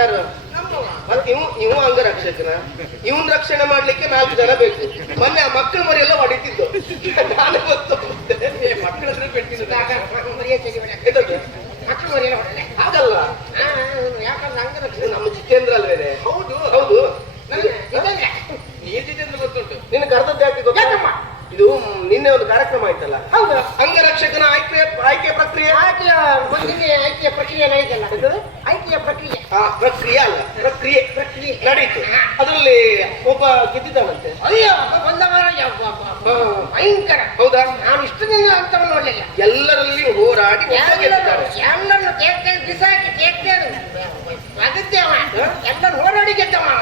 ಯಾರು ಇವ್ ಇವು ಇವು ಅಂಗ ರಕ್ಷಕರ ಇವನ್ ರಕ್ಷಣೆ ಮಾಡ್ಲಿಕ್ಕೆ ನಾಲ್ಕು ಜನ ಬೇಕು ಮೊನ್ನೆ ಆ ಮಕ್ಕಳ ಎಲ್ಲ ಹೊಡಿತಿದ್ದು ಹೌದು ಅಂಗರಕ್ಷಕನ ಆಯ್ಕೆ ಆಯ್ಕೆ ಪ್ರಕ್ರಿಯೆ ಆಯ್ಕೆಯ ಮಂದಿಗೆ ಆಯ್ಕೆಯ ಪ್ರಕ್ರಿಯೆ ನಡೆಯಲ್ಲ ಆಯ್ಕೆಯ ಪ್ರಕ್ರಿಯೆ ಪ್ರಕ್ರಿಯೆ ಅಲ್ಲ ಪ್ರಕ್ರಿಯೆ ಪ್ರಕ್ರಿಯೆ ನಡೀತು ಅದರಲ್ಲಿ ಒಬ್ಬ ಬಿದ್ದಿದ್ದಾನಂತೆ ಅಯ್ಯೋ ಬಂದ ಮಹಾರಾಜ ಭಯಂಕರ ಹೌದಾ ನಾನು ಇಷ್ಟು ದಿನ ಅಂತ ನೋಡಲಿಲ್ಲ ಎಲ್ಲರಲ್ಲಿ ಹೋರಾಡಿ ಎಲ್ಲರನ್ನು ಬಿಸಾಕಿ ದಿಸಾಕಿ ಕೇಳ್ತೇನೆ ಎಲ್ಲರೂ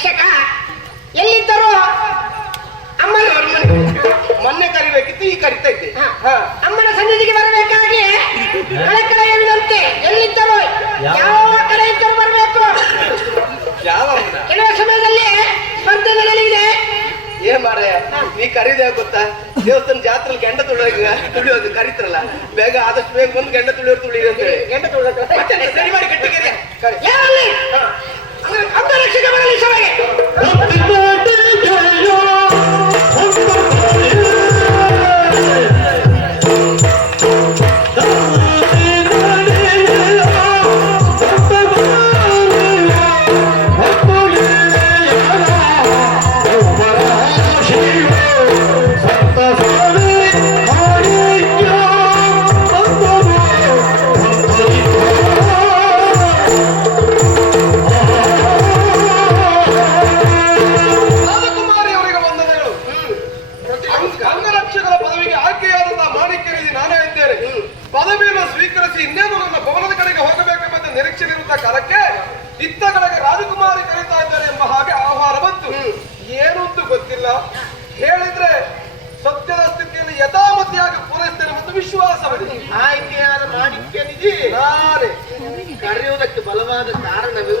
ರಕ್ಷಕ ಎಲ್ಲಿದ್ದರು ಅಮ್ಮನ ಮೊನ್ನೆ ಕರಿಬೇಕಿತ್ತು ಈ ಕರಿತಾ ಇದ್ದೆ ಅಮ್ಮನ ಸನ್ನಿಧಿಗೆ ಬರಬೇಕಾಗಿ ಕಳೆ ಕಡೆ ಹೇಳಿದಂತೆ ಎಲ್ಲಿದ್ದರು ಯಾವ ಕಡೆ ಇದ್ದರು ಬರಬೇಕು ಕೆಲವೇ ಸಮಯದಲ್ಲಿ ಸ್ಪರ್ಧೆ ನಡೆಯಲಿದೆ ಏ ಮಾರ ನೀ ಕರೀದ ಗೊತ್ತಾ ದೇವಸ್ಥಾನ ಜಾತ್ರೆ ಗೆಂಡ ತುಳಿಯೋದು ತುಳಿಯೋದು ಕರಿತರಲ್ಲ ಬೇಗ ಆದಷ್ಟು ಬೇಗ ಬಂದು ಗಂಡ ತುಳಿಯೋದು ತುಳಿಯೋದು ಗೆಂಡ ತುಳಿಯೋದು ಸರಿ ಮಾಡಿ ಕಟ್ಟಿಗೆ ಅಂಗರಕ್ಷಕರ ಪದವಿಗೆ ಆಯ್ಕೆಯಾದಂತಹ ಮಾಣಿಕ ನಾನೇ ನಾನಾ ಪದವಿಯನ್ನು ಸ್ವೀಕರಿಸಿ ಇನ್ನೇನು ನನ್ನ ಭವನದ ಕಡೆಗೆ ಹೋಗಬೇಕೆಂಬ ನಿರೀಕ್ಷೆ ಇರುವುದ ಕಾಲಕ್ಕೆ ಇತ್ತ ಕಡೆಗೆ ರಾಜಕುಮಾರಿ ಕರೀತಾ ಇದ್ದಾರೆ ಎಂಬ ಹಾಗೆ ಆಹ್ವಾನ ಬಂತು ಏನು ಅಂತೂ ಗೊತ್ತಿಲ್ಲ ಹೇಳಿದ್ರೆ ಸತ್ಯದ ಸ್ಥಿತಿಯನ್ನು ಯಥಾಮಧಿಯಾಗಿ ಮತ್ತು ವಿಶ್ವಾಸ ಆಯ್ಕೆಯಾದ ನಿಧಿ ಕರೆಯುವುದಕ್ಕೆ ಬಲವಾದ ಕಾರಣವೇ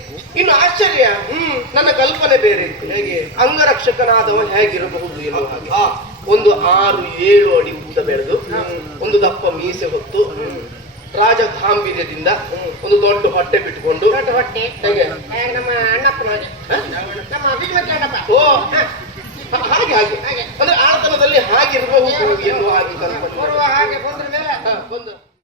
ಕಲ್ಪನೆ ಬೇರೆ ಹೇಗೆ ಅಂಗರಕ್ಷಕನಾದವ ಹೇಗಿರಬಹುದು ಎನ್ನುವ ಒಂದು ಆರು ಏಳು ಅಡಿ ಉತ್ತ ಬೆಳೆದು ಒಂದು ದಪ್ಪ ಮೀಸೆ ಹೊತ್ತು ರಾಜ ಗಾಂಭೀರ್ಯದಿಂದ ಒಂದು ದೊಡ್ಡ ಹೊಟ್ಟೆ ಬಿಟ್ಟುಕೊಂಡು ಹೊಟ್ಟೆ ಹಾಗೆ ಅಂದ್ರೆ ಆತನದಲ್ಲಿ